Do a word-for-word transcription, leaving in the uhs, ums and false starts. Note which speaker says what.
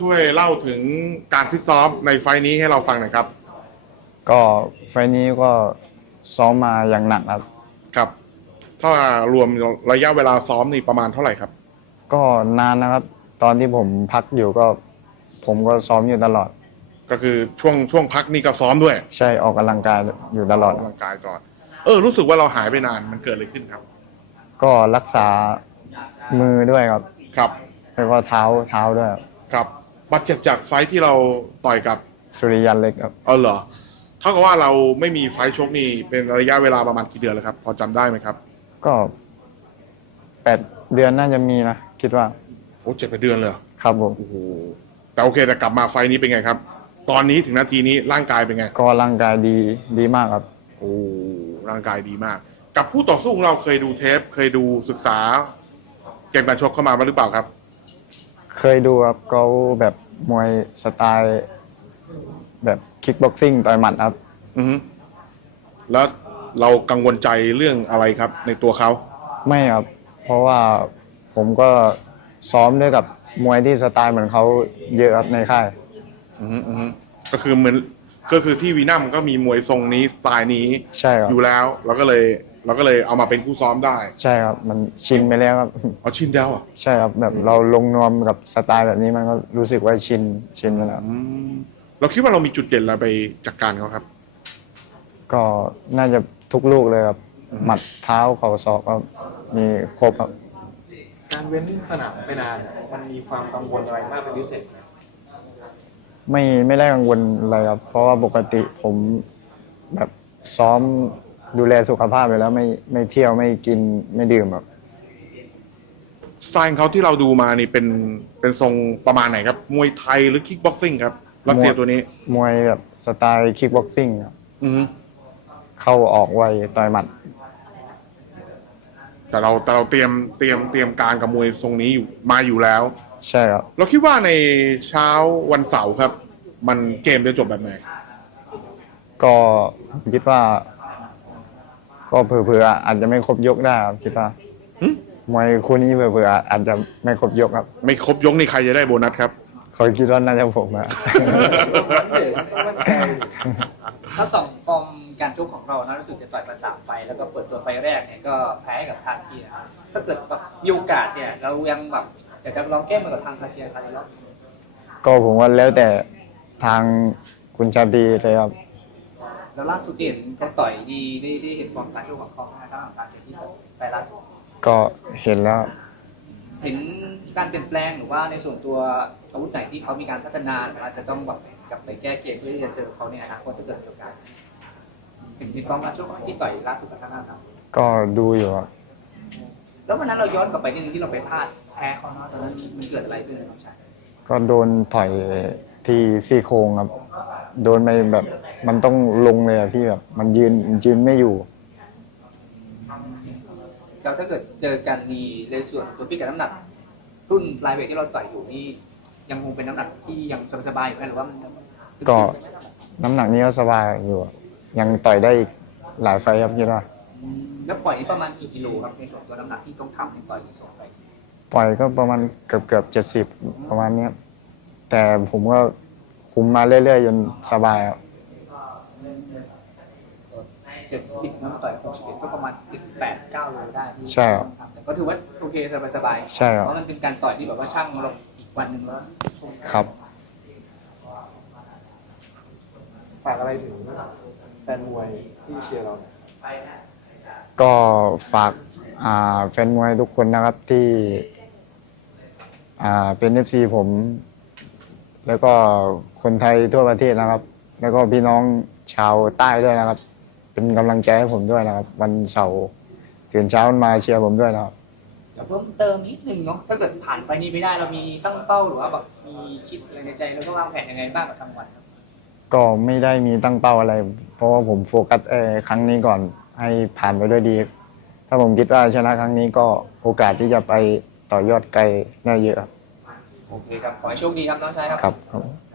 Speaker 1: ช่วยเล่าถึงการฟิตซ้อมในไฟล์นี้ให้เราฟังหน่อยครับ
Speaker 2: ก็ไฟล์นี้ก็ซ้อมมาอย่างหนักครับ
Speaker 1: ครับถ้ารวมระยะเวลาซ้อมนี่ประมาณเท่าไหร่ครับ
Speaker 2: ก็นานนะครับ ตอนที่ผมพักอยู่ก็ผมก็ซ้อมอยู่ตลอด
Speaker 1: ก็คือช่วงช่วงพักนี่ก็ซ้อมด้วย
Speaker 2: ใช่ออกกำลังกายอยู่ตลอด
Speaker 1: ออกกำลังกายก่อนเออรู้สึกว่าเราหายไปนานมันเกิดอะไรขึ้นครับ
Speaker 2: ก็รักษามือด้วยครับ
Speaker 1: ครับ
Speaker 2: แล้วก็เท้าเท้าด้วย
Speaker 1: ครับบาดเจ็บจากไฟท์ที่เราต่อยกับ
Speaker 2: สุริยันเล็กครับ
Speaker 1: เออเหรอเท่ากับว่าเราไม่มีไฟท์ชกนี่เป็นระยะเวลาประมาณกี่เดือนแล้วครับพอจำได้ไหมครับ
Speaker 2: ก็แปดเดือนน่าจะมีนะคิดว่า
Speaker 1: โอ้เจ็ดแปดเดือนเลย
Speaker 2: ครับผม
Speaker 1: โอ้โหแต่โอเคแต่กลับมาไฟท์นี้เป็นไงครับตอนนี้ถึงนาทีนี้ร่างกายเป็นไง
Speaker 2: ก็ร่างกายดีดีมากครับ
Speaker 1: โอ้ร่างกายดีมากกับผู้ต่อสู้ของเราเคยดูเทปเคยดูศึกษาเกมการชกเข้ามาบ้างหรือเปล่าครับ
Speaker 2: เคยดูครับเขาแบบมวยสไตล์แบบคิกบ็อกซิ่งต่อยหมัดครับ
Speaker 1: อือฮึแล้วเรากังวลใจเรื่องอะไรครับในตัวเขา
Speaker 2: ไม่ครับเพราะว่าผมก็ซ้อมด้วยกับมวยที่สไตล์เหมือนเขาเยอะครับในค่าย
Speaker 1: อือฮึอือฮึก็คือเหมือนก็คือที่วีนัมก็มีมวยทรงนี้สไตล์นี้
Speaker 2: ใช่ครับ
Speaker 1: อยู่แล้วเราก็เลยเราก็เลยเอามาเป็นคู่ซ้อมได้
Speaker 2: ใช่ครับมันชินไปแล้วครับ
Speaker 1: เอาชินแล้วอ่ะ
Speaker 2: ใช่ครับแบบเราลงนวมกับสไตล์แบบนี้มันก็รู้สึกว่าชินชินไปแล้ว
Speaker 1: เราคิดว่าเรามีจุดเด่นอะไรไปจัดการเขาครับ
Speaker 2: ก็น่าจะทุกลูกเลยครับหมัดเท้าเข่าศอกก็มีครบครับ
Speaker 3: การเว้นสนามไปนานมันมีความกังวลอะไรมากเป็นพิเศษไหม
Speaker 2: ไม่ไม่ได้กังวลอะไรครับเพราะว่าปกติผมแบบซ้อมดูแลสุขภาพไปแล้วไม่ไม่เที่ยวไม่กินไม่ดื่มครับ
Speaker 1: สไตล์เขาที่เราดูมานี่เป็นเป็นทรงประมาณไหนครับมวยไทยหรือคิกบ็อกซิ่งครับรัสเซียตัวนี้
Speaker 2: มวยแบบสไตล์คิกบ็อกซิ่งครับ
Speaker 1: อือ
Speaker 2: เข้าออกไวต่อยหมัด
Speaker 1: แต่เราแต่เราเตรียมเตรียมเตรียมการกับมวยทรงนี้อยู่มาอยู่แล้ว
Speaker 2: ใช่ครับ
Speaker 1: เราคิดว่าในเช้าวันเสาร์ครับ มันเกมจะจบแบบไหน
Speaker 2: ก็คิดว่า ก็เผื่อๆอาจจะไม่ครบยกได้ครับคิดว่ามวยคู่นี้เผื่อๆอาจจะไม่ครบยกครับ
Speaker 1: ไม่ครบยกนี่ใครจะได้โบนัสครับ
Speaker 2: เขาคิดว่าน่าจะผมอะ
Speaker 4: ถ้าสองฟอร์มการชกของเรานะรู้สึกจะต่อยมาสามไฟแล้วก็เปิดตัวไฟแรกเนี่ยก็แพ้กับทางเกียร์ถ้าเกิดแบบมีโอกาสเนี่ยเรายังแบบอยากจะลองแก้มือกับทางทาเกียร์อะไรแล้ว
Speaker 2: ก็ผมว่าแล้วแต่ทางคุณชาดีเลยครับ
Speaker 4: แล้วล่าสุดเห็นเขาต่อยดีได้ได้เห็นฟอร์มการชกของเขานะครับทางเกียร์ที่ไปล่าสุด
Speaker 2: ก็เห็นแล้ว
Speaker 4: เห็นการเปลี่ยนแปลงหรือว่าในส่วนตัวอาวุธไหนที่เขามีการพัฒนาอาจจะต้องแบบกลับไปแก้เกมเพื่อที่จะเจอเขาในอนาคตถ้าเกิดมีโอกาสเห็นมีฟอร์มการชกที่ต่อยล่าสุดกับทางนั้นครับ
Speaker 2: ก็ดูอยู่ครับ
Speaker 4: แล้ววันนั้นเราย้อนกลับไปนิดนึงที่เราไปพลาดแพ้เขาเนาะตอนนั้นมันเกิดอะไรขึ้นครับชาย
Speaker 2: ก็โดนถอยที่ซี่โครงครับโดนไปแบบมันต้องลงเลยอะพี่แบบมันยืนยืนไม่อยู่
Speaker 4: แล้วถ้าเกิดเจอกันมีในส่วนตัวพิกัดน้ำหนักรุ่นฟลายเวทที่เราต่อยอยู่นี่ยังคงเป็นน้ำหนักที่ยังสบายๆอยู่ไหมหรือว่ามัน
Speaker 2: ก็น้ำหนักนี้ก็สบายอยู่ยังต่อยได้อีกหลายไฟครับคิดว่า
Speaker 4: แล้วปล่อยนี่ประมาณกี่กิโลครับในส่วนตัวน้ำหนักที่ต้องทำในต่อยในสองไฟ
Speaker 2: ปล่อยก็ประมาณเกือบเกือบเจ็ดสิบประมาณนี้แต่ผมก็คุมมาเรื่อยๆจนสบายครับ
Speaker 4: เจ็ดสิบน้ำต่อยหกสิบเอ็ดก็ประมาณเจ็ดแปดเก้าโลได้
Speaker 2: ใช่ครับ
Speaker 4: แต่ก็ถือว่าโอเคสบาย
Speaker 2: ๆใช่ครับ
Speaker 4: เพราะมันเป็นการต่อยที่แบบว่าช่างเราอีกวันหนึ่งแล้ว
Speaker 2: ครับ
Speaker 3: ฝากอะไรถึงแฟนมวยที่เชียร์เรา
Speaker 2: ก็ฝากแฟนมวยทุกคนนะครับที่เป็น เอฟ ซี ผมแล้วก็คนไทยทั่วประเทศนะครับ แล้วก็พี่น้องชาวใต้ด้วยนะครับเป็นกำลังใจให้ผมด้วยนะครับวันเสาร์ตื่นเช้ามาเชียร์ผมด้วยนะครับ
Speaker 4: เดี๋ยวเพิ่มเติมนิดนึงเนาะถ้าเกิดผ่านไฟนี้ไม่ได้เรามีตั้งเป้าหรือว่าแบบมีคิดอะไรในใจแล้วก็วางแผนยังไงบ้างกับทางวันครับ
Speaker 2: ก็ไม่ได้มีตั้งเป้าอะไรเพราะว่าผมโฟกัสครั้งนี้ก่อนให้ผ่านไปด้วยดีถ้าผมคิดว่าชนะครั้งนี้ก็โอกาสที่จะไปต่อยอดไกลน่าเยอะครับ
Speaker 4: โอเคครับขอให้โชคดีครับน้องชายครับ
Speaker 2: ครับ